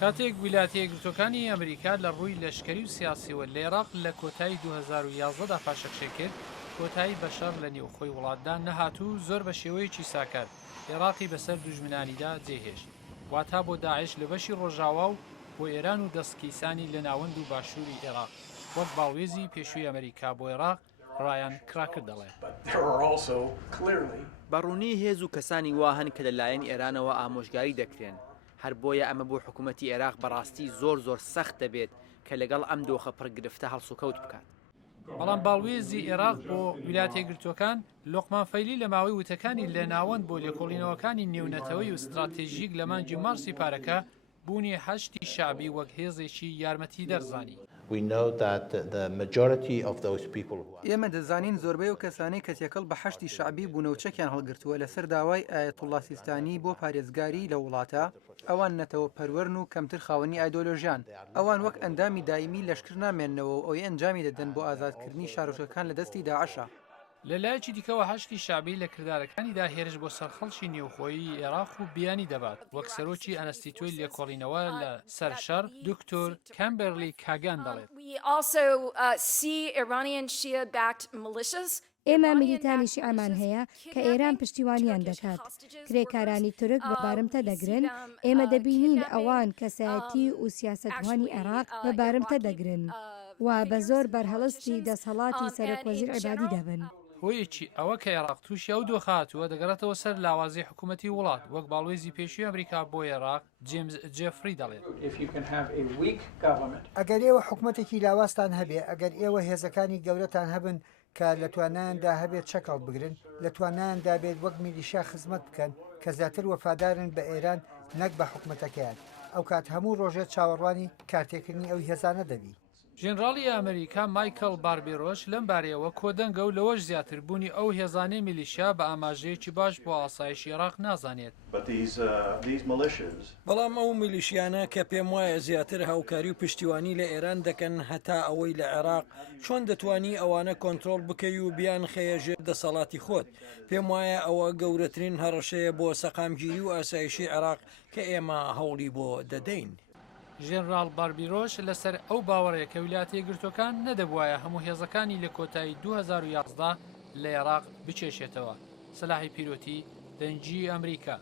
کاتێک ویلایەتە یەکگرتووەکانی ئەمریکا لە ڕووی لەشکری و سیاسیوە لە عێراق لە کۆتایی 2011دا پاشەکشێ کرد، کۆتایی بەشەر لە نێوخۆی وڵاتدا نەهاتوو زۆر بە شێوەیەکی ساکار عێراقی بەسەر دوژمنانیدا جێهێشت، واتە بۆ داعش لە بەشی ڕۆژاوا و بۆ ئێران و دەستکیسانی لە ناوەند و باشووری عێراق، وەک باڵێزی پێشووی ئەمریکا بۆ عێراق ڕایان کراکر دەڵێ. بەڕوونی هێز و کەسانی وا هەن کە لەلایەن ئێرانەوە ئامۆژگاری دەکرێن، هەر بۆیە ئەمە بۆ حکوومەتی عێراق بەڕاستی زۆر سەخت دەبێت کە لەگەڵ ئەم دۆخە پڕگرفتە هەڵسوکەوت بکات. بەڵام باڵوێزی عێراق بۆ ویلایەتە یەکگرتووەکان لۆقمان فەیلی لە ماوەی وتەکانی لە ناوەند بۆ لێکۆڵینەوەکانی نێونەتەوەی و استراتێژیک لە مانگی مارسی پارەکە بوونی هەشتی شعبی وەک هێزێکی یارمەتی دەرزانی. ئێمە دەزانین زۆربەی و کەسانی کە تێکەڵ بە هەشتی شعبی بوونەوچەکیان هەڵگرتووە لەسەر داوای ئایەتوڵا سیستانی بۆ پارێزگاری لە وڵاتە، ئەوان نەتەوە پەروەرن و کەمتر خاوەنی ئایدۆلۆژیان، ئەوان وەک ئەندامی دایمی لەشکر نامێننەوە و ئەوەی ئەنجامی دەدەن بۆ ئازادکردنی شارۆچەکان لە دەستی داعشە. لەلایەکی دیکەوە هەشتی شعبی لە کردارەکانیدا هێرش بۆ سەرخەڵکی نێوخۆیی عێراق و بیانی دەبات، وەک سەرۆکی ئەنەستیتۆی لێکۆڵینەوە لە سەرشەر دکتۆر کامبەرلی کاگان دەڵێت. ئێمە میلیتانی شیعەمان هەیە کە ئێران پشتیوانیان دەکات، کرێکارانی تورک بە بارمتە دەگرن، ئێمە دەبینین ئەوان کەسایەتی و سیاسەتوانی عێراق بە بارمتە دەگرن و بە زۆر بەرهەڵستی دەسەڵاتی سەرۆکوەزیر عیبادی دەبن. هۆیەکی ئەوە کە عێراق تووشی ئەو دۆخاتووە دەگەڕێتەوە سەر لاوازی حکوومەتی وڵات، وەک باڵوێزی پێشووی ئەمریکا بۆ عێراق جیمز جێفری دەڵێت. ئەگەر ئێوە حکوومەتێکی لاواستان هەبێ، ئەگەر ئێوە هێزەکانی گەورەتان هەبن کە لە توانایاندا هەبێت چەکەڵ بگرن، لە توانایاندا بێت وەک میلیشیا خزمەت بکەن کە زیاتر وەفادارن بە ئێران نەک بە حکوومەتەکەیان، ئەو کات هەموو ڕۆژێت چاوەڕوانی کارتێکردنی ئەو هێزانە دەبی. ژێنراڵی ئەمریکا مایکل باربیرۆش لەم بارەیەوە کۆدەنگە و لەوەش زیاتر بوونی ئەو هێزانەی میلیشیا بە ئاماژەیەکی باش بۆ ئاسایشی عێراق نازانێت. بەڵام ئەو میلیشیانە کە پێم وایە زیاتر هاوکاری و پشتیوانی لە ئێران دەکەن هەتا ئەوەی لە عێراق چۆن دەتوانی ئەوانە کۆنتترۆل بکەی و بیان خەیەژێر دەسەڵاتی خۆت، پێم وایە ئەوە گەورەترین هەڕەشەیە بۆ سەقامگیری و ئاسایشی عێراق کە ئێمە هەوڵی بۆ دەدەین. ژێنراڵ باربیرۆش لەسەر ئەو باوەڕەیە کە ویلایەتە یەکگرتووەکان نەدەبوایە هەموو هێزەکانی لە کۆتایی 2011 لە عێراق بچێشێتەوە. سەلاحی پیرۆتی، دەنگی ئەمریکا.